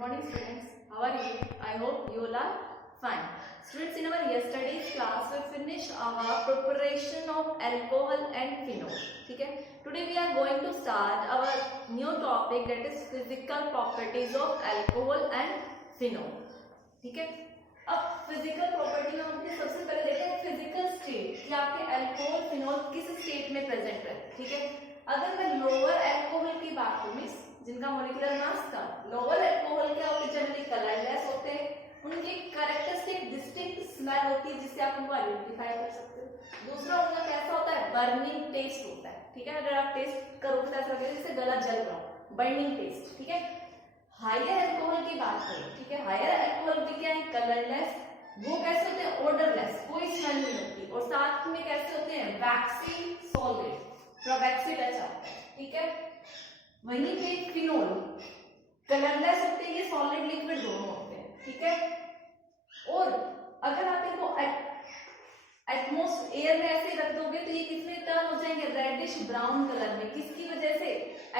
morning students, how are you? I hope you all are fine. Students, in our yesterday's class we finished our preparation of alcohol and phenol. ठीक है? Today we are going to start our new topic, that is physical properties of alcohol and phenol. ठीक है? अब physical property में हमने सबसे पहले देखा है फिजिकल स्टेट कि आपके अल्कोहल फिनोल किस स्टेट में प्रेजेंट है. ठीक है? अगर मैं लोअर अल्कोहल की बात करूं, मींस जिनका मॉलिक्यूलर मास का लोअर अल्कोहल क्या होते हैं, जनरली कलरलेस होते हैं, उनकी कैरेक्टरिस्टिक डिस्टिंक्ट स्मेल होती है जिससे आप उनको आइडेंटिफाई कर सकते हो. दूसरा उनका कैसा होता है, बर्निंग टेस्ट होता है. ठीक है? अगर आप टेस्ट करोगे तो ऐसा लगेगा जैसे गला जल रहा हो, बर्निंग टेस्ट. ठीक है? हायर अल्कोहल की बात करें, ठीक है, हायर अल्कोहल भी क्या है, कलरलेस, वो कैसे होते हैं, ओडरलेस, कोई स्मेल नहीं होती, और साथ में कैसे होते हैं, वैक्सी सॉलिड, थोड़ा वैक्सी टच आता है. ठीक है? वहीं पे फिनोल कलरलेस होते हैं, ये सॉलिड लिक्विड दोनों होते हैं. ठीक है? और अगर आप इनको एटमॉस्फेयर में ऐसे रख दोगे तो ये किसमें टर्न हो जाएंगे, रेडिश ब्राउन कलर में. किसकी वजह से,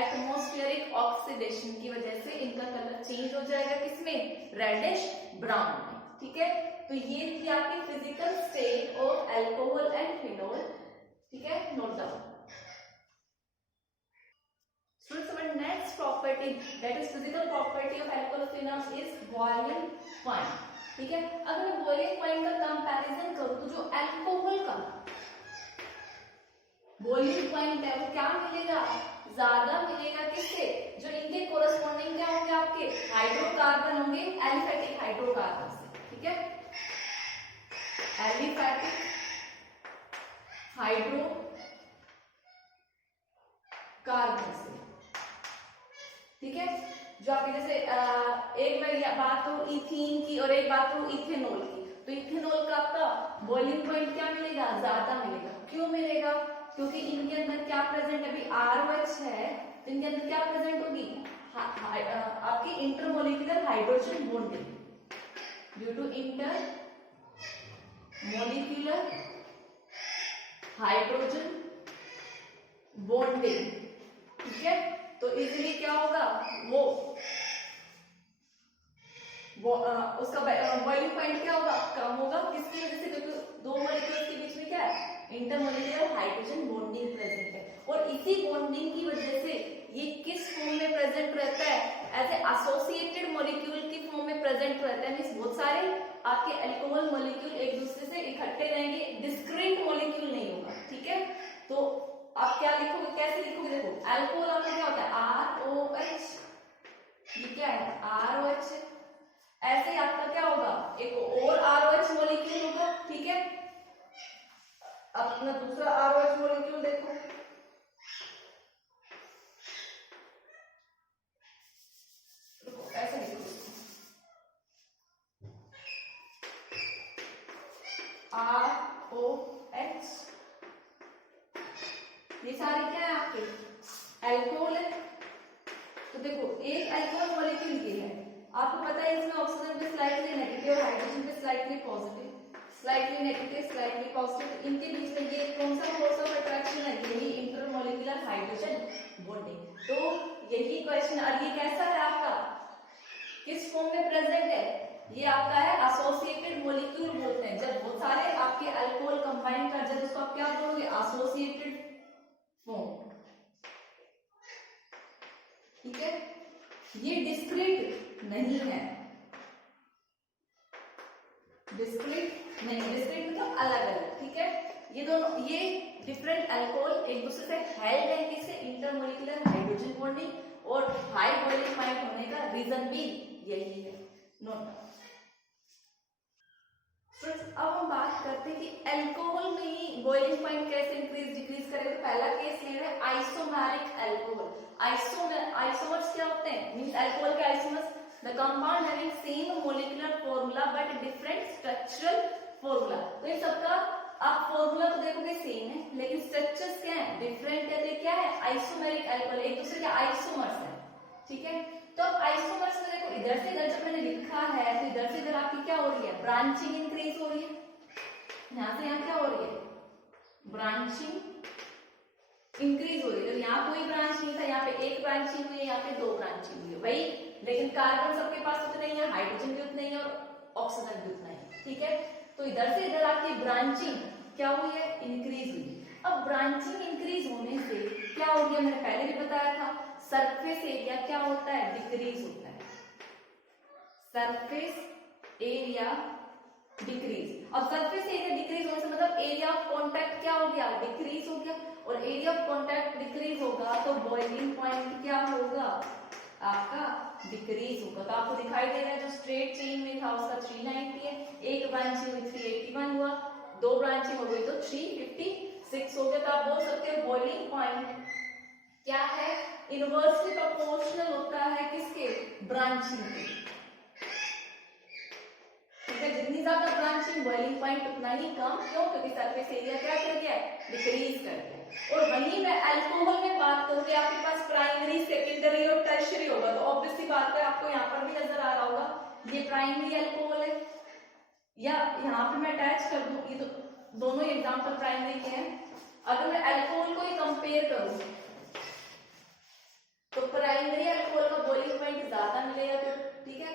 एटमॉस्फेरिक ऑक्सीडेशन की वजह से इनका कलर चेंज हो जाएगा, किसमें, रेडिश ब्राउन में. ठीक है? तो ये थी आपकी physical state of alcohol and phenol. ठीक है? Note down. Students, our next property, that is physical property of alcohol phenols, is boiling point. ठीक है? अगर मैं boiling point का कंपैरिजन करूं तो जो अल्कोहल का boiling point है वो क्या मिलेगा, ज्यादा मिलेगा किससे, जो इनके कोरस्पॉन्डिंग क्या होंगे, आपके हाइड्रोकार्बन होंगे, एलिफेटिक हाइड्रोकार्बन से. ठीक है? एलिफेटिक हाइड्रोकार्बन से. ठीक है? जो आपके जैसे एक मैं बात करूं इथीन की और एक बात करूं इथेनॉल की, तो इथेनॉल का आपका बॉइलिंग पॉइंट क्या मिलेगा, ज्यादा मिलेगा. क्यों मिलेगा, क्योंकि इनके अंदर क्या प्रेजेंट है, अभी ROH है तो इनके अंदर क्या प्रेजेंट होगी, आपकी intermolecular hydrogen bonding, due to intermolecular hydrogen bonding. ठीक है? तो इजीली क्या होगा, वो उसका बॉइलिंग पॉइंट क्या होगा, कम होगा. किसकी वजह से, क्योंकि दो मॉलिक्यूल्स के बीच में क्या है, इंटरमोलिकुलर हाइड्रोजन बॉन्डिंग प्रेजेंट है. और इसी बॉन्डिंग की वजह से ये किस फॉर्म में प्रेजेंट रहता है, एज ए एसोसिएटेड मॉलिक्यूल की फॉर्म में प्रेजेंट रहता है. मींस बहुत सारे आपके अल्कोहल मॉलिक्यूल एक दूसरे से इकट्ठे रहेंगे, डिस्क्रीट मॉलिक्यूल नहीं होगा. ठीक है? तो आप क्या लिखोगे, कैसे लिखोगे, देखो अल्कोहल आपका क्या होता है, ROH, ये क्या है, ROH. ऐसे ही आपका क्या होगा, एक और ROH मॉलिक्यूल होगा. ठीक है? अपना दूसरा ROH मॉलिक्यूल देखो, ऐसे लिखो, ROH. ये सारे क्या है, आपके अल्कोहल है. तो देखो एक अल्कोहल मॉलिक्यूल ये है, आपको पता है इसमें ऑक्सीजन पे स्लाइटली नेगेटिव और हाइड्रोजन पे slightly positive, slightly negative slightly positive. इनके बीच में ये कौन सा फोर्स ऑफ अट्रैक्शन है, यही इंटरमोलिकुलर हाइड्रोजन बॉन्डिंग. तो यही क्वेश्चन, और ये कैसा है आपका, किस फॉर्म में प्रेजेंट है, ये आपका है एसोसिएटेड मॉलिक्यूल बोलते हैं. जब बहुत सारे आपके अल्कोहल कंबाइन कर जाए तो उसको आप क्या बोलोगे, एसोसिएटेड फॉर्म. ठीक है? ये डिस्क्रीट नहीं है, डिस्क्रीट नहीं, डिस्क्रीट मतलब अलग अलग. ठीक है? ये दोनों, ये डिफरेंट अल्कोहल एक दूसरे से हेल्ड है, किससे, इंटरमोलिकुलर हाइड्रोजन बॉन्डिंग. और हाई बॉइलिंग पॉइंट होने का रीजन भी यही है. नोट. अब हम बात करते हैं कि अल्कोहल में ही बॉइलिंग पॉइंट कैसे इंक्रीज डिक्रीज करेगा. तो पहला केस ये है आइसोमेरिक अल्कोहल. आइसोमर्स क्या होते हैं, मींस अल्कोहल के isomers, the compound having same molecular formula but different structural formula. तो इन सबका आप फॉर्मूला तो देखोगे सेम है, लेकिन स्ट्रक्चर्स क्या है, डिफरेंट है. तो क्या है, आइसोमेरिक अल्कोहल, एक दूसरे के आइसोमर्स है. ठीक है? तो अब आइसोमर्स में देखो इधर से इधर जब मैंने लिखा है तो इधर से इधर आपकी क्या हो रही है, ब्रांचिंग इंक्रीज हो रही है. यहां से यहां क्या हो रही है, ब्रांचिंग इंक्रीज हो रही है. तो यहाँ कोई ब्रांच नहीं था, यहाँ पे एक ब्रांचिंग हुई है, यहाँ पे दो ब्रांचिंग हुई है. वही लेकिन कार्बन सबके पास उतना ही है, हाइड्रोजन भी उतना ही है और ऑक्सीजन भी उतना ही है, ठीक है। तो इधर से इधर आपकी ब्रांचिंग क्या हुई है, इंक्रीज हुई। अब ब्रांचिंग इंक्रीज होने से क्या हो गया, मैंने पहले भी बताया था, सरफेस एरिया क्या होता है, डिक्रीज होता है, सरफेस एरिया डिक्रीज। अब सरफेस एरिया डिक्रीज होने से मतलब एरिया ऑफ कांटेक्ट क्या हो गया, डिक्रीज हो गया, और एरिया ऑफ कांटेक्ट डिक्रीज होगा तो बॉइलिंग पॉइंट क्या होगा आपका, डिक्रीज होगा। तो आपको दिखाई दे रहा है जो स्ट्रेट चेन में था उसका 390 है, एक ब्रांचिंग हुई 381 हुआ, दो ब्रांचिंग हो गई तो 356 हो गया। तो आप बोल सकते हो बॉइलिंग पॉइंट क्या है, इनवर्सली प्रोपोर्शनल होता है किसके, ब्रांचिंग के, ठीक है। जितनी ज्यादा ब्रांचिंग बॉइलिंग पॉइंट उतना ही कम, क्यों, क्योंकि सरफेस एरिया क्या कर गया, डिक्रीज कर गया। और वहीं मैं अल्कोहल में बात करूं कि आपके पास प्राइमरी, सेकेंडरी और टर्शियरी होगा, तो ऑब्वियसली बात है, आपको यहाँ पर भी नजर आ रहा होगा ये प्राइमरी अल्कोहल है, या यहाँ पे मैं अटैच कर दूं, ये तो दोनों एग्जाम्पल प्राइमरी के हैं। अगर मैं अल्कोहल को ही कंपेयर करूं तो प्राइमरी अल्कोहल का बॉइलिंग पॉइंट ज्यादा मिलेगा, तो ठीक है,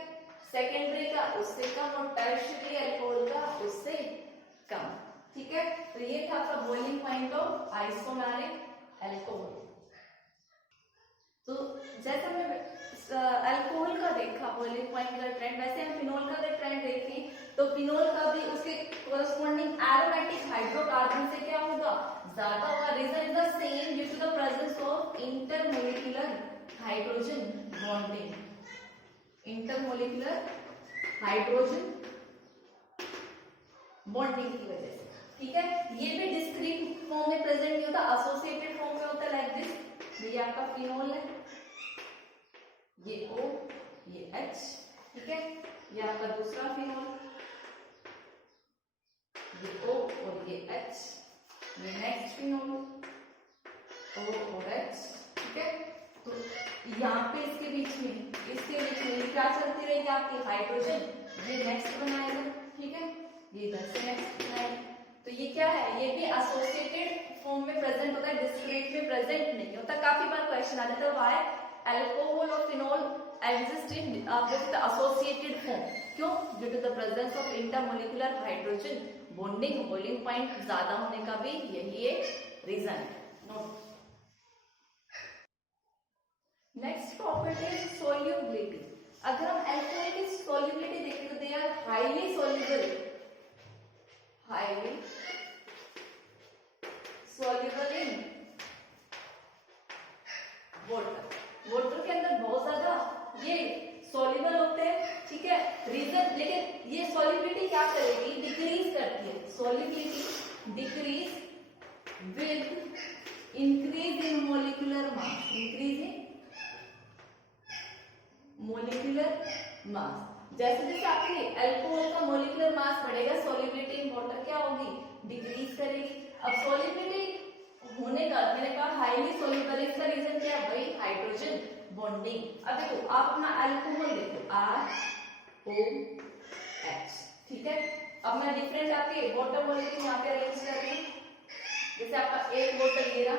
सेकेंडरी का उससे कम और टर्शियरी अल्कोहल का उससे कम, ठीक है। तो ये था आपका boiling point of isomeric alcohol. तो जैसे हमने अल्कोहल का देखा बॉइलिंग पॉइंट का ट्रेंड, वैसे हम फिनोल का अगर ट्रेंड देखें तो फिनोल का भी उसके कोरस्पॉन्डिंग एरोमेटिक हाइड्रोकार्बन से क्या होगा, ज्यादा होगा। Reason is the same, due to the presence of intermolecular hydrogen bonding, intermolecular hydrogen bonding की वजह से, ठीक है। ये भी डिस्क्रीट फॉर्म में प्रेजेंट नहीं होता, एसोसिएटेड फॉर्म में होता है, लाइक दिस। ये आपका फिनोल है, ये O, ये H, ठीक है। ये आपका दूसरा फिनोल, ये O और ये H, ये नेक्स्ट फिनोल O और H, ठीक है। तो यहाँ पे इसके बीच में क्या चलती रहेगी आपकी, हाइड्रोजन, ये नेक्स्ट बनाएगा, ठीक है, ये इधर से नेक्स्ट बनाएगा। तो ये क्या है, ये भी एसोसिएटेड फॉर्म में प्रेजेंट होता है, डिस्क्रीट में प्रेजेंट नहीं होता। काफी बार क्वेश्चन आ जाता है व्हाई अल्कोहल और phenol exist in with the associated form, क्यों, due to the presence of intermolecular hydrogen bonding, boiling point ज्यादा होने का भी यही एक रीजन है। Note. Next property is solubility. अगर हम अल्कोहल की सोल्यूबिलिटी देखें तो they are highly soluble, highly soluble in water. Water के अंदर बहुत ज्यादा ये सॉल्युबल होते हैं, ठीक है। रीजन, लेकिन ये सॉल्युबिलिटी क्या करेगी, डिक्रीज करती है, solubility decrease with increase in molecular mass, increase in molecular mass. जैसे जैसे आपके अल्कोहल का मोलिकुलर मास बढ़ेगा, सॉल्युबिलिटी इन वाटर क्या होगी, डिक्रीज करेगी। अब सॉल्युबिलिटी होने का मैंने कहा हाईली सोल्यूबल, इसका रीजन क्या है, वही हाइड्रोजन बॉन्डिंग। अब देखो आप अपना अल्कोहल देखो ROH, ठीक है। अब मैं डिफरेंट आपके वाटर मॉलिक्यूल यहाँ पे अरेंज कर रही हूँ। जैसे आपका एक बोतल ये रहा,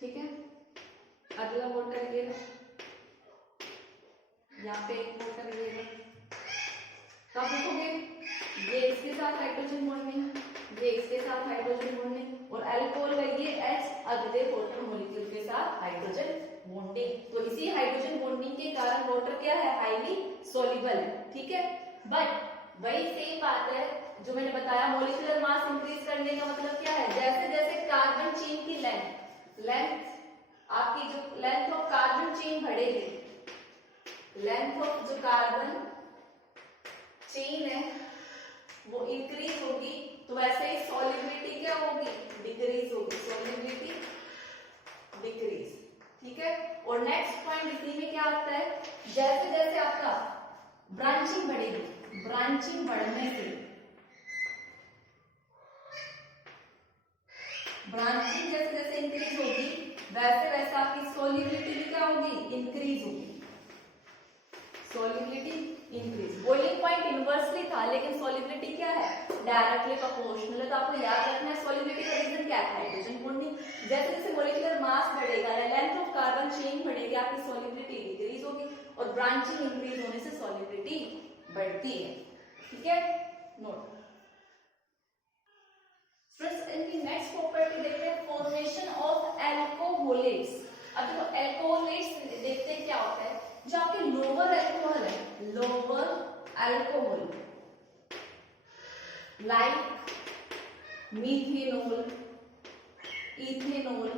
ठीक है, अगला बोतल ये रहा, यहाँ पे एक बोतल ये रहा। तो आप देखोगे ये इसके साथ हाइड्रोजन बॉन्डिंग, ये इसके साथ हाइड्रोजन बॉन्डिंग, और अल्कोहल का ये H अगले वाटर मॉलिक्यूल के साथ हाइड्रोजन बॉन्डिंग। तो इसी हाइड्रोजन बॉन्डिंग के कारण वाटर क्या है, हाईली सोल्यूबल है, ठीक है। बट वही सेम बात है जो मैंने बताया, मॉलिक्यूलर मास इंक्रीज करने का मतलब क्या है, जैसे जैसे कार्बन चेन की लेंथ आपकी जो लेंथ ऑफ कार्बन चेन बढ़ेगी, लेंथ ऑफ जो कार्बन चेन है वो इंक्रीज होगी, तो वैसे ही सॉल्युबिलिटी क्या होगी, डिक्रीज होगी, सॉल्युबिलिटी डिक्रीज, ठीक है। और नेक्स्ट पॉइंट इसी में क्या आता है, जैसे जैसे आपका ब्रांचिंग बढ़ेगी, ब्रांचिंग बढ़ने से ब्रांचिंग जैसे जैसे इंक्रीज होगी वैसे आपकी सोल्यूबिलिटी भी क्या होगी, इंक्रीज होगी, solubility increase. Boiling point inversely था, लेकिन सॉल्युबिलिटी क्या है, डायरेक्टली प्रोपोर्शनल है। तो आपको याद रखना है सॉल्युबिलिटी का रीजन क्या है, हाइड्रोजन बॉन्डिंग। जैसे जैसे मॉलिक्यूलर मास बढ़ेगा, लेंथ ऑफ कार्बन चेन बढ़ेगी, आपकी सॉल्युबिलिटी डिक्रीज होगी, और ब्रांचिंग इंक्रीज होने से सॉल्युबिलिटी बढ़ती है। ठीक है, नोट। स्टूडेंट्स, इनकी नेक्स्ट प्रॉपर्टी देखते हैं, फॉर्मेशन ऑफ एल्कोहोलेट्स। अब देखो एल्कोहोलेट्स देखते हैं क्या होता है। जो आपके लोअर अल्कोहल है, lower alcohol like methanol, ethanol,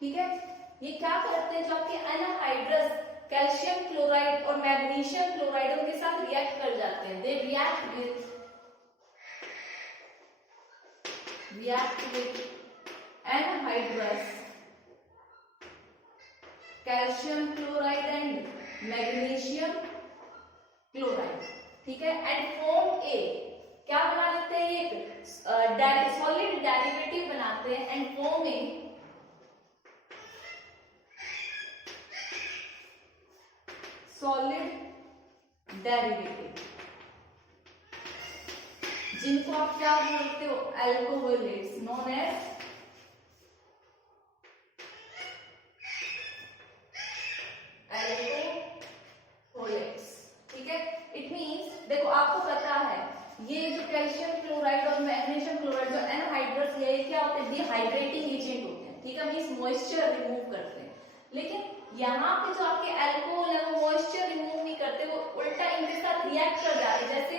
ठीक है, ये क्या करते हैं, जो आपके एनहाइड्रस कैल्शियम क्लोराइड और मैग्नीशियम क्लोराइड उनके साथ रिएक्ट कर जाते हैं। दे react with anhydrous calcium chloride and magnesium chloride, ठीक है, एंड फॉर्म ए, क्या बना लेते हैं, एक सॉलिड डेरिवेटिव बनाते हैं, and form A solid derivative, जिनको आप क्या बोलते हो, एल्कोहोलेट्स, नोन एज एल्कोहोलेट्स। ठीक है, इट मींस देखो आपको पता है ये जो कैल्शियम क्लोराइड और मैग्नीशियम क्लोराइड जो एनहाइड्रस है, ये क्या होते हैं, डिहाइड्रेटिंग एजेंट होते हैं। ठीक है, मींस मॉइस्चर रिमूव करते हैं। लेकिन यहाँ पे जो आपके अल्कोहल है वो मॉइस्चर रिमूव नहीं करते, वो उल्टा इनके साथ रिएक्ट कर जाते हैं। जैसे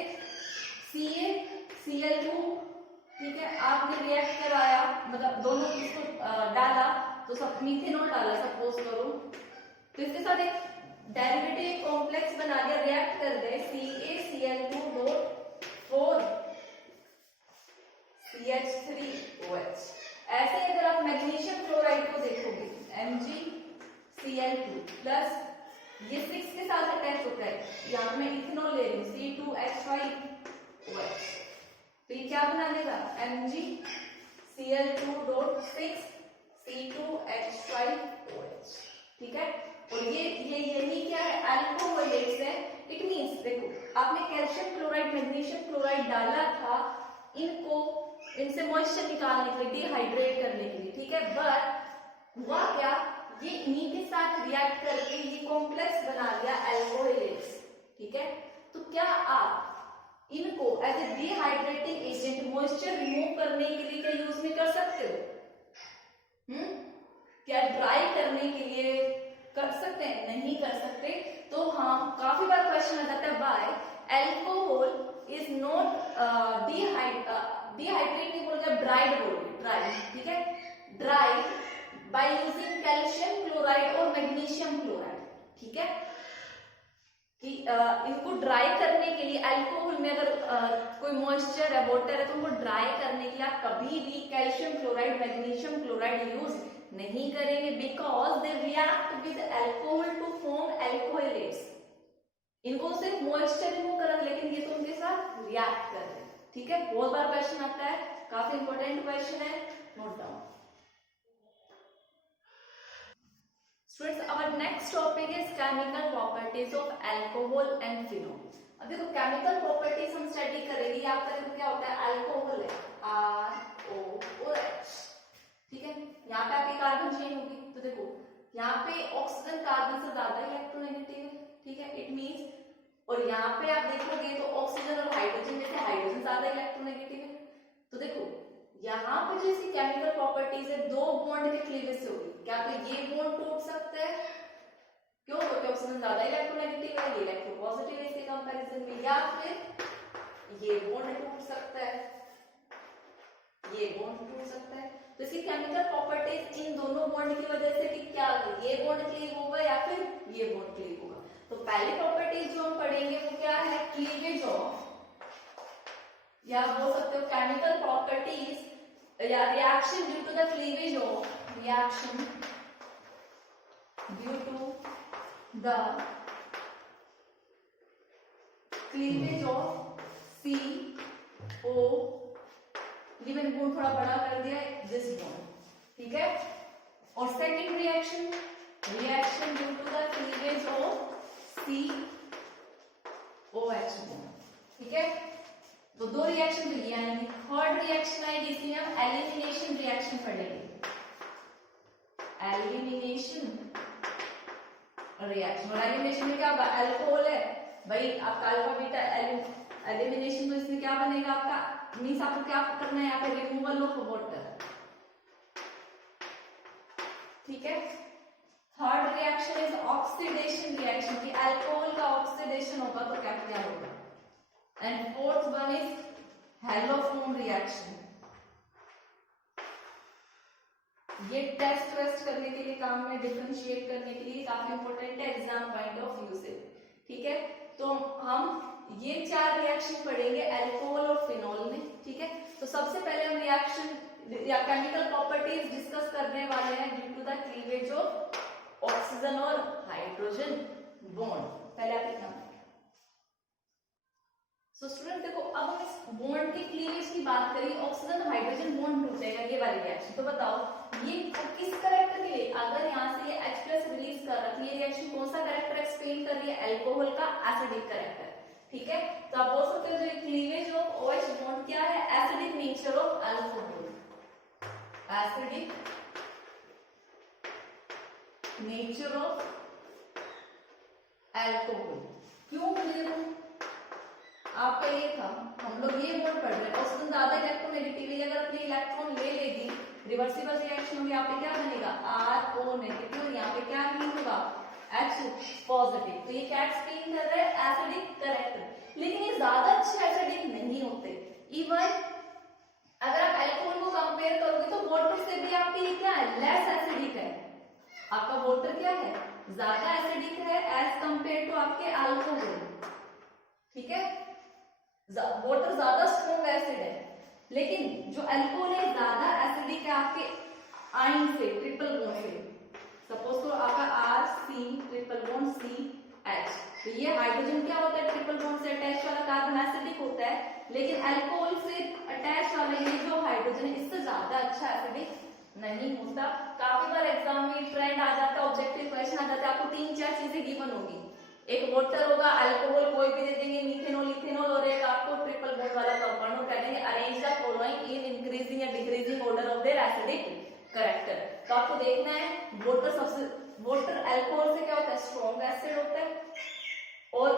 Cl2, ठीक है, आपने रिएक्ट कराया, मतलब दोनों इसको डाला, तो सब मीथेनॉल डाला सपोज करो, तो इसके साथ एक डेरिवेटिव कॉम्प्लेक्स बना दिया, रिएक्ट कर दे CaCl2.4 CH3OH। ऐसे अगर आप मैग्नीशियम क्लोराइड को देखोगे, MgCl2 प्लस ये 6 के साथ अटैच होता है, यहाँ मैं इथेनॉल ले रही हूँ C2H5OH, तो ये क्या बना देगा, MgCl2.6 C2H5OH। ठीक है, और यही क्या है, अल्कोहोलेट्स है। इट मींस देखो आपने कैल्शियम क्लोराइड मैग्नीशियम क्लोराइड डाला था इनसे मॉइस्चर निकालने के लिए, डिहाइड्रेट करने के लिए, ठीक है, बट हुआ क्या, ये इन्हीं के साथ रिएक्ट करके ये कॉम्प्लेक्स बना लिया एल्कोहोलेट्स। ठीक है, तो क्या आप इनको as a dehydrating agent moisture remove करने के लिए क्या यूज में कर सकते हो, क्या ड्राई करने के लिए कर सकते हैं, नहीं कर सकते। तो हाँ, काफी बार क्वेश्चन आ जाता है, by alcohol is not dehydrate नहीं बोलते, ड्राइड बोलते, ड्राई। ठीक है, dry by using calcium chloride और मैग्नीशियम क्लोराइड। ठीक है, कि इनको ड्राई करने के लिए अल्कोहल में अगर कोई मॉइस्चर है, वाटर है, तो उनको ड्राई करने के लिए आप कभी भी calcium chloride magnesium chloride use नहीं करेंगे, because they react with alcohol to form alcoholates. इनको सिर्फ मॉइस्चर रिमूव करा, लेकिन ये तो उनके साथ रिएक्ट कर रहे हैं। ठीक है, बहुत बार क्वेश्चन आता है, काफी इंपॉर्टेंट क्वेश्चन है, note down. Students, our next topic is chemical properties of alcohol and phenol. अब देखो केमिकल प्रॉपर्टीज हम स्टडी करेंगे। याद करें क्या होता है, अल्कोहल है RO और H। ठीक है, यहाँ पे आपकी कार्बन चेन होगी, तो देखो यहाँ पे ऑक्सीजन कार्बन से ज्यादा इलेक्ट्रोनेगेटिव है। ठीक है, इट मींस, और यहाँ पे आप देखोगे तो ऑक्सीजन और हाइड्रोजन जैसे हाइड्रोजन ज्यादा इलेक्ट्रोनेगेटिव है। तो देखो यहाँ पे जो इसकी केमिकल प्रॉपर्टीज है, दो बॉन्ड के क्लीवेज से होगी। क्या तो ये बॉन्ड टूट सकता है, क्यों, क्योंकि ऑक्सीजन ज्यादा इलेक्ट्रोनेगेटिव है, ये इलेक्ट्रोपॉजिटिव है इसके कंपैरिजन में, या फिर ये बॉन्ड टूट सकता है, ये बॉन्ड टूट सकता है। तो इसकी केमिकल प्रॉपर्टीज इन दोनों बॉन्ड की वजह से कि क्या, ये बॉन्ड क्लीव होगा या फिर ये बॉन्ड क्लीव होगा। तो पहली प्रॉपर्टीज जो हम पढ़ेंगे वो क्या है, क्लीवेज ऑफ, या बोल सकते हो केमिकल प्रॉपर्टीज या reaction due to the cleavage of, reaction due to the cleavage of CO, ये मैंने बॉन्ड थोड़ा बड़ा कर दिया है, दिस बॉन्ड। ठीक है, और second reaction, reaction due to the cleavage of COH bond, ठीक है। तो दो रिएक्शन तो ये आएंगे। थर्ड रिएक्शन आएगी, इसमें हम एलिमिनेशन रिएक्शन पढ़ेंगे। एलिमिनेशन रिएक्शन, और एलिमिनेशन में क्या होगा, अल्कोहल है भाई, आपका अल्फा बीटा एलिमिनेशन, तो इसमें क्या बनेगा आपका, मीन्स आपको क्या करना है यहाँ पे, रिमूवल ऑफ वाटर, ठीक है। Third reaction is oxidation reaction, कि अल्कोहल का ऑक्सीडेशन होगा तो क्या क्या होगा। And fourth one is haloform reaction. ये टेस्ट वेस्ट करने के लिए काम में, डिफरेंशिएट करने के लिए काफी इंपॉर्टेंट है एग्जाम पॉइंट ऑफ व्यू से, ठीक है। तो हम ये चार रिएक्शन पढ़ेंगे अल्कोहल और फिनॉल में, ठीक है। तो सबसे पहले हम रिएक्शन या केमिकल प्रॉपर्टीज डिस्कस करने वाले हैं due to the cleavage of oxygen और हाइड्रोजन बॉन्ड। पहले आप लिखना। सो स्टूडेंट देखो, अब हम इस बॉन्ड के क्लीवेज की बात करें, ऑक्सीजन हाइड्रोजन बॉन्ड टूटेगा, ये वाली रिएक्शन। तो बताओ ये किस कैरेक्टर के लिए, अगर यहाँ से ये H+ रिलीज कर रहा है, ये रिएक्शन कौन सा कैरेक्टर एक्सप्लेन कर रही है, अल्कोहल का एसिडिक कैरेक्टर, ठीक है। तो आप बोल सकते हो जो क्लीवेज ऑफ OH बॉन्ड क्या है, acidic nature of alcohol, acidic nature of alcohol. क्यों क्लियर हो आपका, ये था हम लोग ये बोल पढ़ रहे हैं, ऑक्सीजन ज्यादा इलेक्ट्रोनेगेटिव है, अगर अपने इलेक्ट्रॉन ले लेगी, रिवर्सिबल रिएक्शन होगी, यहाँ पे क्या बनेगा RO नेगेटिव, और यहाँ पे क्या नहीं होगा H पॉजिटिव। तो ये क्या एक्सप्लेन कर रहे हैं, एसिडिक कैरेक्टर। लेकिन ये ज्यादा अच्छे एसिडिक नहीं होते, इवन अगर आप अल्कोहल को कंपेयर करोगे तो वाटर से भी आपके ये क्या है, लेस एसिडिक है। आपका वाटर क्या है, ज्यादा एसिडिक है एज कंपेयर टू आपके अल्कोहल, ठीक है। वाटर ज्यादा स्ट्रॉन्ग एसिड है, लेकिन जो अल्कोहल है ज्यादा एसिडिक है आपके आयन से, ट्रिपल बॉन्ड से। सपोज तो आपका RC ट्रिपल बॉन्ड CH, तो ये हाइड्रोजन क्या होता है, ट्रिपल बॉन्ड से अटैच वाला कार्बन एसिडिक होता है, लेकिन अल्कोहल से अटैच वाला ये जो हाइड्रोजन है इससे ज्यादा अच्छा एसिडिक नहीं होता। काफी बार एग्जाम में ट्रेंड आ जाता है, ऑब्जेक्टिव क्वेश्चन आ जाता है, आपको 3-4 चीजें गिवन होगी, एक वाटर होगा, अल्कोहल कोई भी दे देंगे, मिथेनॉल, इथेनॉल, और एक आपको ट्रिपल बॉन्ड वाला कंपाउंड कह देंगे, arrange the following in increasing या decreasing order of their acidic character. तो आपको देखना है वाटर सबसे, वाटर अल्कोहल से क्या होता है, स्ट्रॉन्ग एसिड होता है, और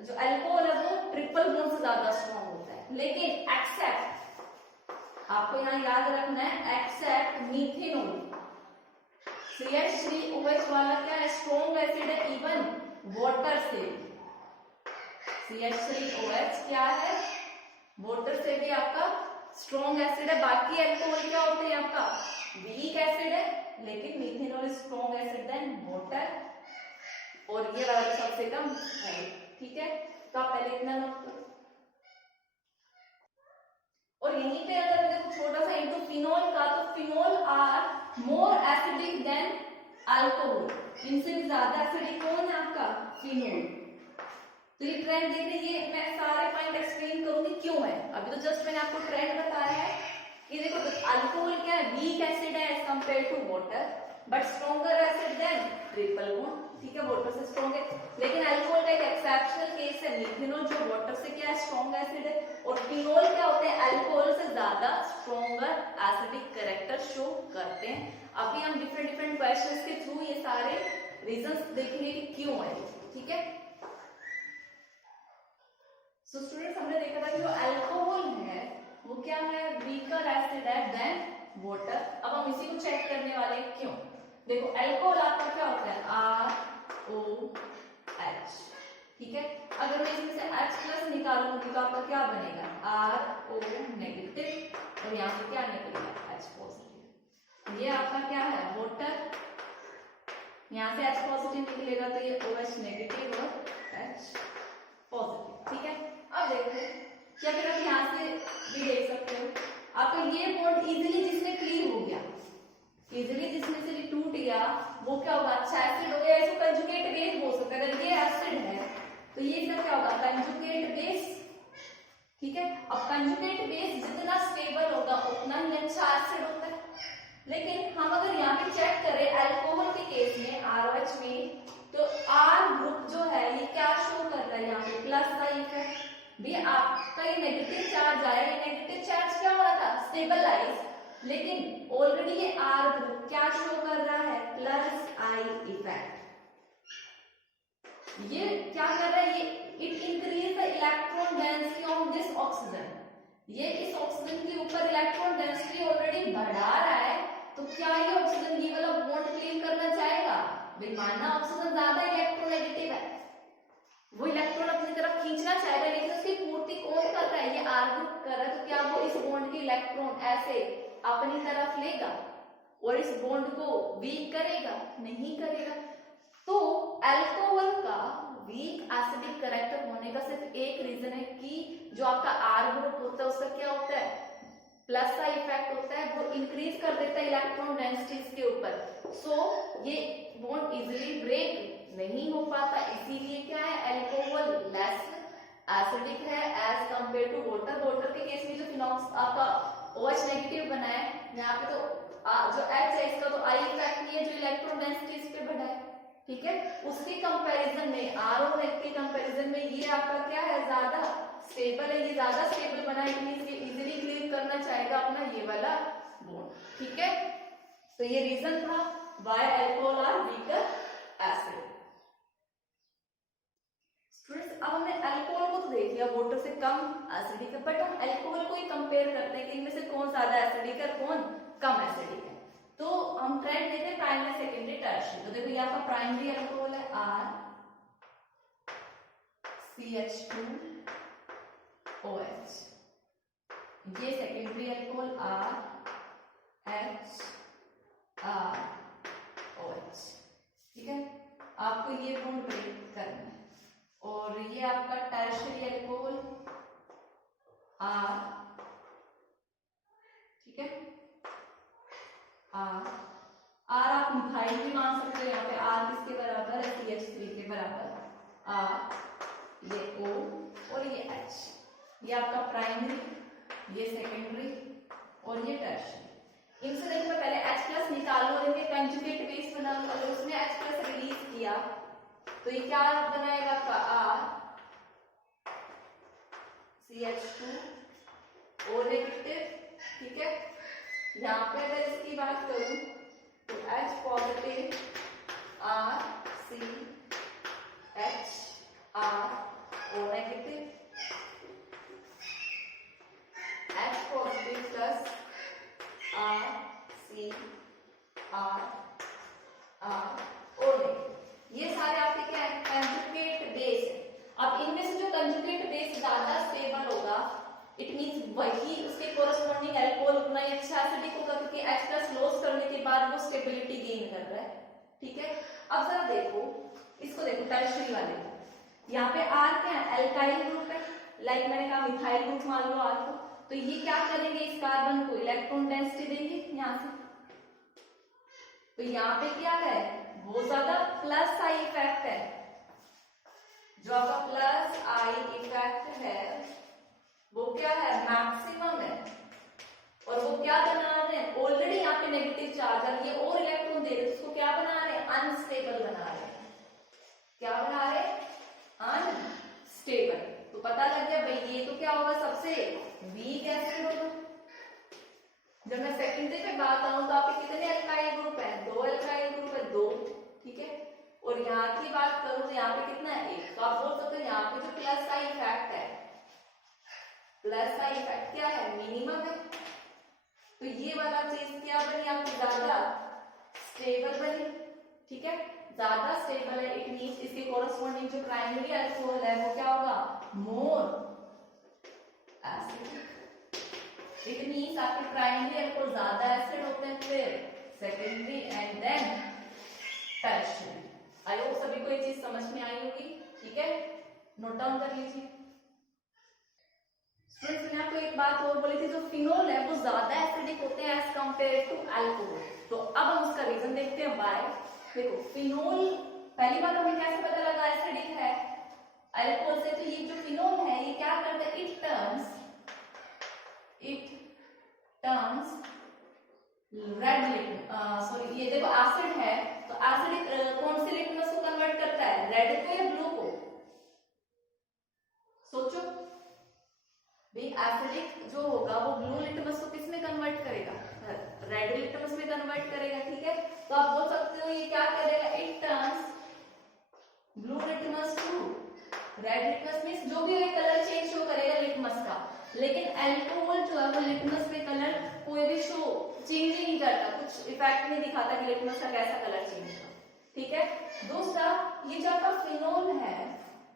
जो अल्कोहल है वो ट्रिपल बॉन्ड से ज्यादा स्ट्रॉन्ग होता है। लेकिन एक्सेप्ट, आपको यहाँ याद रखना है, एक्सेप्ट मिथेनॉल, CH3OH वाला क्या है, स्ट्रॉन्ग एसिड है इवन वाटर से। CH3OH क्या है, वाटर से भी आपका स्ट्रॉन्ग एसिड है। बाकी अल्कोहल क्या होते हैं, आपका वीक एसिड है, लेकिन methanol strong acid than water, और ये वाला सबसे कम है, ठीक है। तो आप पहले इतना नोट करो। और यहीं पे अगर देखो छोटा सा इंटू फिनॉल का, तो phenol are more acidic than alcohol, इनसे भी ज्यादा एसिडिक कौन है आपका, फिनॉल। तो ये ट्रेंड देख रहे, ये मैं सारे पॉइंट एक्सप्लेन करूंगी क्यों है। अभी तो जस्ट मैंने आपको ट्रेंड बताया है कि देखो अल्कोहल क्या है, वीक एसिड है as compare to water, but stronger acid than triple bond, ठीक है, वाटर से स्ट्रॉन्ग है। लेकिन अल्कोहल का एक एक्सेप्शनल केस है मिथेनॉल, जो वाटर से क्या है, स्ट्रॉन्ग एसिड है, और फिनॉल क्या होते हैं, अल्कोहल से ज्यादा स्ट्रॉन्गर एसिडिक कैरेक्टर शो करते हैं। अभी हम डिफरेंट डिफरेंट क्वेश्चंस के थ्रू ये सारे रीजंस देखेंगे कि क्यों है, ठीक है। सो स्टूडेंट्स, हमने देखा था कि जो अल्कोहल है वो क्या है, वीकर एसिड है देन वाटर। अब हम इसी को चेक करने वाले हैं क्यों। देखो अल्कोहल आपका क्या होता है, ROH, ठीक है। अगर मैं इसमें से H+ निकालूंगी तो आपका क्या बनेगा, RO नेगेटिव, और यहाँ से क्या निकलेगा, H पॉजिटिव। ये आपका क्या है, वाटर, यहाँ से H पॉजिटिव निकलेगा तो ये OH नेगेटिव और H पॉजिटिव, ठीक है। अब देखो क्या फिर आप यहाँ से भी देख सकते हो, आपका ये बॉन्ड इजीली जिसमें क्लीव हो गया, इजीली जिसमें से टूट गया, वो क्या होगा, अच्छा एसिड हो गया, इसको कंजुगेट बेस बोल सकते हैं। अगर ये एसिड है तो ये फिर क्या होगा, कंजुगेट बेस, ठीक है। अब कंजुगेट बेस जितना स्टेबल होगा उतना ही अच्छा एसिड होता है। लेकिन हम अगर यहाँ पे चेक करें अल्कोहल के केस में, ROH में, तो आर ग्रुप जो है ये क्या शो कर रहा है यहाँ पे प्लस का इफेक्ट। भी आपका ये नेगेटिव चार्ज आया, ये नेगेटिव चार्ज क्या हो रहा था स्टेबलाइज, लेकिन ऑलरेडी ये आर ग्रुप क्या शो कर रहा है प्लस आई इफेक्ट। ये क्या कर रहा है, ये it increase the electron density of this oxygen. ये इस ऑक्सीजन के ऊपर इलेक्ट्रॉन डेंसिटी ऑलरेडी बढ़ा रहा है, तो क्या ये ऑक्सीजन ये वाला बॉन्ड क्लेम करना चाहेगा। भाई मानना ऑक्सीजन ज्यादा इलेक्ट्रोनेगेटिव है, वो इलेक्ट्रॉन अपनी तरफ खींचना चाहेगा, लेकिन उसकी पूर्ति कौन कर रहा है, ये आर ग्रुप कर रहा है। तो क्या वो इस बॉन्ड के इलेक्ट्रॉन ऐसे अपनी तरफ लेगा और इस बॉन्ड को वीक करेगा, नहीं करेगा। तो अल्कोहल का वीक एसिडिक कैरेक्टर होने का सिर्फ एक रीजन है कि जो आपका आर ग्रुप होता है उसका क्या होता है प्लस का इफेक्ट होता है, वो इंक्रीज कर देता है इलेक्ट्रॉन डेंसिटीज के ऊपर। सो ये बॉन्ड इजीली ब्रेक नहीं हो पाता, इसीलिए क्या है अल्कोहल लेस एसिडिक है as compare to water. Water के केस में जो फिनॉक्स आपका OH नेगेटिव बना है, यहाँ पे तो जो H है इसका तो आई इफेक्ट नहीं है, जो इलेक्ट्रॉन डेंसिटी इस पे बढ़ा है, ठीक है। उसके कंपैरिजन में आर के कंपैरिजन में ये आपका क्या है ज्यादा स्टेबल है, ये ज्यादा स्टेबल बना है, इसलिए इजीली क्लीव करना चाहेगा अपना ये वाला बॉन्ड, ठीक है। तो ये रीजन था why alcohol are weaker acid. Students अब हमने अल्कोहल को तो देख लिया वाटर से कम एसिडिक है, बट हम अल्कोहल को ही कंपेयर करते हैं कि इनमें से कौन ज्यादा एसिडिक है कौन कम एसिडिक है। तो हम ट्रेंड लेते हैं प्राइमरी सेकेंडरी टर्शियरी। तो देखो यहाँ पर प्राइमरी अल्कोहल है आर CH2OH, ये सेकेंडरी अल्कोहल आर HROH, ठीक है। आपको ये बॉन्ड ब्रेक करना है। और ये आपका टर्शियरी अल्कोहल आर, ठीक है, आर आप मिथाइल भी मान सकते हो, यहाँ पे आर किसके बराबर है CH3 के बराबर, आर ये O और ये H, ये आपका प्राइमरी, ये सेकेंडरी और ये टर्शियरी। इनसे देखो मैं पहले H+ निकाल लो, इनके कंजुगेट बेस बना लो, अगर उसने H+ रिलीज किया तो ये क्या बनाएगा आपका R CH2 O नेगेटिव, ठीक है। यहाँ पे अगर इसकी बात करूं तो H positive R C H R O negative, H positive plus R C R R O negative, ये सारे आपके क्या है कंजुगेट बेस है। अब इनमें से जो कंजुगेट बेस ज्यादा स्टेबल होगा, इट मींस वही उसके कोरस्पॉन्डिंग अल्कोहल उतना ही अच्छा एसिडिक होगा, क्योंकि H+ लॉस करने के बाद वो स्टेबिलिटी गेन कर रहा है, ठीक है। अब जरा देखो इसको, देखो टर्शियरी वाले को, यहाँ पे R क्या है अल्काइल ग्रुप है, लाइक मैंने कहा मिथाइल ग्रुप मान लो R को, तो ये क्या करेंगे इस कार्बन को इलेक्ट्रॉन डेंसिटी देंगे यहाँ से। तो यहाँ पे क्या है वो ज्यादा प्लस आई इफेक्ट है, जो आपका प्लस आई इफेक्ट है वो क्या है मैक्सिमम है, और वो क्या बना रहे हैं ऑलरेडी यहाँ पे नेगेटिव चार्ज है, ये और इलेक्ट्रॉन दे रहे हैं, उसको क्या बना रहे हैं अनस्टेबल बना रहे हैं। क्या बना रहे हैं अनस्टेबल। तो पता लग गया भाई ये तो क्या होगा सबसे वीक एसिड होगा। जब मैं सेकेंडरी पे बात आऊं तो आपके कितने अल्काइल ग्रुप है, 2 अल्काइल ग्रुप है, 2, ठीक है। और यहाँ की बात करूं तो यहाँ पे कितना है 1, तो आप बोल सकते हो यहाँ पे जो प्लस का इफेक्ट है, प्लस का इफेक्ट क्या है मिनिमम है। तो ये वाला चीज क्या बनी आपकी ज्यादा स्टेबल बनी, ठीक है, ज्यादा स्टेबल है। इट मींस इसके कोरस्पॉन्डिंग जो प्राइमरी अल्कोहल है वो क्या होगा मोर एसिडिक। इट मींस आपके प्राइमरी अल्कोहल ज्यादा एसिड होते हैं, फिर secondary and then tertiary. I hope सभी को ये चीज समझ में आई होगी, ठीक है, नोट डाउन कर लीजिए। स्टूडेंट्स मैंने आपको एक बात और बोली थी, जो फिनोल है वो ज्यादा एसिडिक होते हैं एज कंपेयर टू अल्कोहल। तो अब हम उसका रीजन देखते हैं व्हाई। देखो फिनोल पहली बात हमें कैसे पता लगा एसिडिक है अल्कोहल से, तो ये जो फिनोल है ये क्या करता है it turns red liquid, sorry ये देखो एसिड है तो एसिडिक कौन से लिटमस को कन्वर्ट करता है, रेड को या ब्लू को? सोचो भाई, एसिडिक जो होगा वो ब्लू लिटमस को किस में कन्वर्ट करेगा, रेड लिटमस में कन्वर्ट करेगा। ठीक है, तो आप बोल सकते हो ये क्या करेगा, it turns blue litmus to red litmus, means जो भी है कलर चेंज शो करेगा लिटमस का, लेकिन अल्कोहल जो है वो लिटमस में कलर कोई भी शो चेंज ही नहीं करता, कुछ इफेक्ट नहीं दिखाता कि लिटमस का कैसा कलर चेंज हुआ। ठीक है, दूसरा ये जो आपका फिनोल है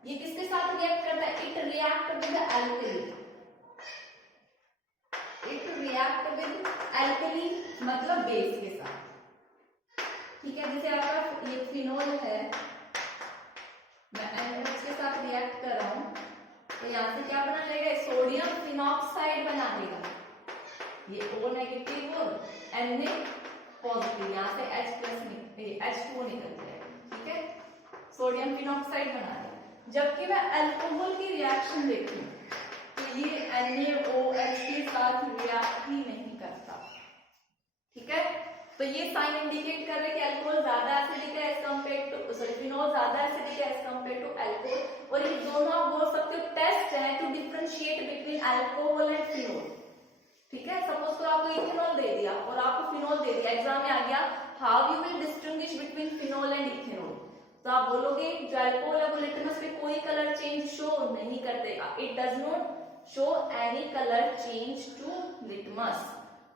ये किसके साथ रिएक्ट करता है, it react with alkali, it react with alkali मतलब बेस के साथ। ठीक है, जैसे आपका ये फिनोल है, मैं NH के साथ रिएक्ट कर रहा हूं तो यहाँ से क्या बना लेगा, सोडियम फिनॉक्साइड बना लेगा, ये O नेगेटिव और Na पॉजिटिव, यहाँ से H2O निकल जाएगा। ठीक है, सोडियम फिनॉक्साइड बना लेगा। जबकि मैं अल्कोहल की रिएक्शन देखूं तो ये NaOH के साथ रिएक्ट ही नहीं करता। ठीक है, तो ये साइन इंडिकेट कर रहा है कि अल्कोहल ज्यादा एसिडिक है as compare to, sorry phenol ज्यादा एसिडिक है एज कंपेयर टू अल्कोहल। और ये दोनों आप बोल सकते हो टेस्ट है to differentiate between alcohol and phenol. ठीक है, सपोज तो आपको इथेनॉल दे दिया और आपको फिनोल दे दिया, एग्जाम में आ गया how you will distinguish between phenol and ethanol, तो आप बोलोगे जो अल्कोहल है वो लिटमस पे कोई कलर चेंज शो नहीं करतेगा, it does not show any colour change to litmus,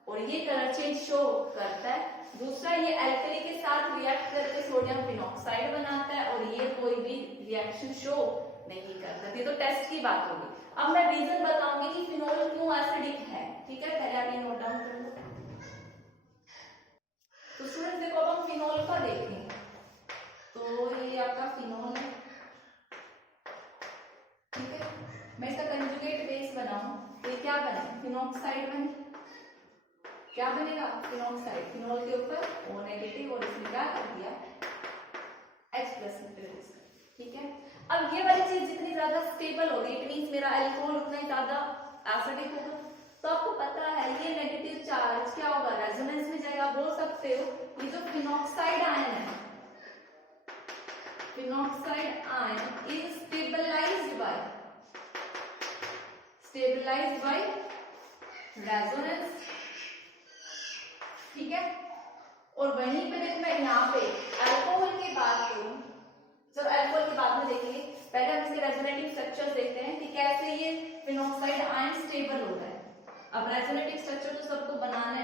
और ये कलर चेंज शो करता है। दूसरा, ये अल्कली के साथ रिएक्ट करके सोडियम फिनॉक्साइड बनाता है और ये कोई भी रिएक्शन शो नहीं करता। ये तो टेस्ट की बात होगी। अब मैं रीजन बताऊंगी कि फिनोल क्यों एसिडिक है। ठीक है, पहले आप ये नोट डाउन कर लो। तो स्टूडेंट्स देखो, अब हम फिनोल का देखें तो ये आपका फिनोल है। ठीक है, मैं इसका कंजुगेट बेस बनाऊं तो ये क्या बने, फिनॉक्साइड बने। क्या बनेगा, फिनॉक्साइड, फिनोल के ऊपर O नेगेटिव और इसमें क्या कर दिया H+। ठीक है, अब ये वाली चीज जितनी ज्यादा स्टेबल होगी इट मींस मेरा अल्कोहल उतना ही ज्यादा एसिडिक होगा। तो आपको पता है ये नेगेटिव चार्ज क्या होगा, रेजोनेंस में जाएगा। बोल सकते हो ये जो फिनॉक्साइड आयन है, phenoxide ion is stabilised by resonance. ठीक है, और वहीं पे देखना यहाँ पे अल्कोहल की बात करूं, जब अल्कोहल की बात में देखेंगे पहले हम इसके रेजोनेटिव स्ट्रक्चर देखते हैं कि कैसे ये फिनॉक्साइड आयन स्टेबल हो रहा है। अब रेजोनेटिव स्ट्रक्चर तो सबको बनाने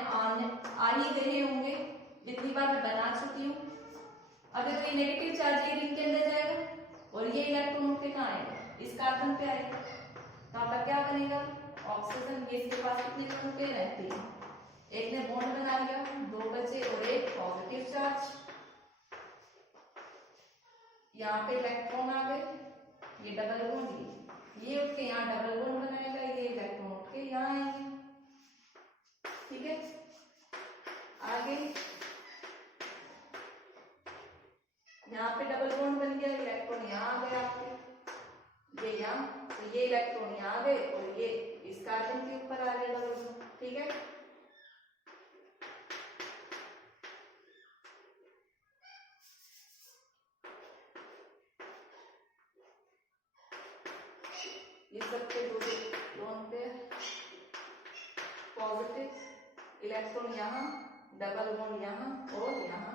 आ ही गए होंगे, जितनी बार मैं बना चुकी हूँ। अगर तो ये नेगेटिव चार्ज ये रिंग के अंदर जाएगा और ये इलेक्ट्रॉन उठ के कहाँ आएगा, इस कार्बन पे आएगा, तो आपका क्या बनेगा, ऑक्सीजन। ये इसके पास कितने इलेक्ट्रॉन पे रहते हैं, एक ने बॉन्ड बना लिया, दो बचे और एक पॉजिटिव चार्ज, यहाँ पे इलेक्ट्रॉन आ गए, ये डबल बॉन्ड, ये उठ के यहाँ डबल बॉन्ड बनाएगा, ये इलेक्ट्रॉन उठ के यहाँ आएंगे। ठीक है, आगे यहाँ पे डबल बॉन्ड बन गया, इलेक्ट्रॉन यहाँ आ गए आपके, ये यहाँ, तो ये इलेक्ट्रॉन यहाँ आ गए और ये इस कार्बन के ऊपर आ गए डबल बॉन्ड। ठीक है, ये सबके दोनों पे पॉजिटिव इलेक्ट्रॉन यहाँ, डबल बॉन्ड यहाँ और यहाँ,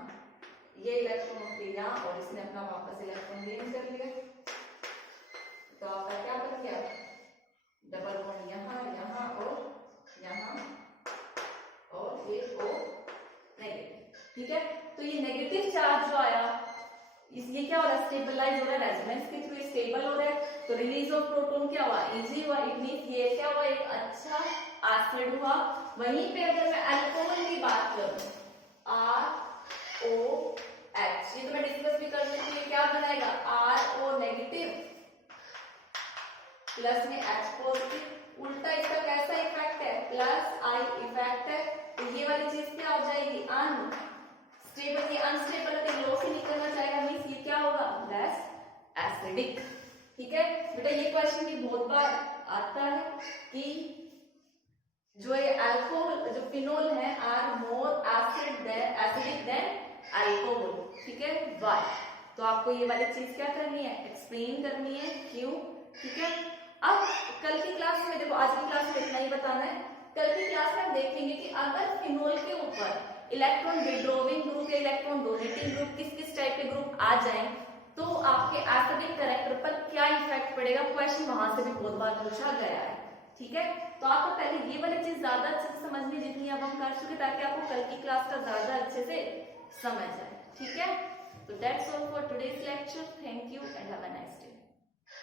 ये इलेक्ट्रॉन के यहाँ और इसने अपना वापस इलेक्ट्रॉन गेन कर लिया। तो आपका क्या बन गया, डबल बॉन्ड यहाँ, यहाँ और यहाँ, और ये O नेगेटिव। ठीक है, तो ये नेगेटिव चार्ज जो आया ये क्या हो रहा है, स्टेबलाइज हो रहा है, रेजोनेंस के थ्रू स्टेबल हो रहा है। तो रिलीज ऑफ प्रोटॉन क्या हुआ, इजी हुआ, इट मींस ये क्या हुआ, एक अच्छा एसिड हुआ। वहीं पे अगर मैं अल्कोहल की बात करूं, ROH, ये तो मैं डिस्कस भी कर चुकी हूं, क्या बनाएगा, RO नेगेटिव प्लस में H पॉजिटिव, उल्टा इसका कैसा इफेक्ट है, प्लस I इफेक्ट है। तो ये वाली चीज क्या हो जाएगी, अनस्टेबल, ये अनस्टेबल के लो से निकलना चाहेगा, मींस ये क्या होगा, लेस एसिडिक। ठीक है बेटा, ये क्वेश्चन भी बहुत बार आता है कि जो ये अल्कोहल, जो फिनोल है, are more acidic than alcohol. ठीक है, वाई। तो आपको ये वाली चीज क्या करनी है, एक्सप्लेन करनी है क्यों, ठीक है। अब कल की क्लास में देखो, आज की क्लास में इतना ही बताना है। कल की क्लास में हम देखेंगे कि अगर फिनोल के ऊपर इलेक्ट्रॉन विड्रॉविंग ग्रुप या इलेक्ट्रॉन डोनेटिंग ग्रुप किस किस टाइप के ग्रुप आ जाएं तो आपके एसिडिक कैरेक्टर पर क्या इफेक्ट पड़ेगा। क्वेश्चन वहां से भी बहुत बार पूछा गया है, ठीक है। तो आपको पहले ये वाली चीज ज्यादा अच्छे से समझनी जितनी अब हम कर चुके, ताकि आपको कल की क्लास का ज्यादा अच्छे से समझ आए, ठीक है। तो that's all for today's lecture. Thank you and have a nice day.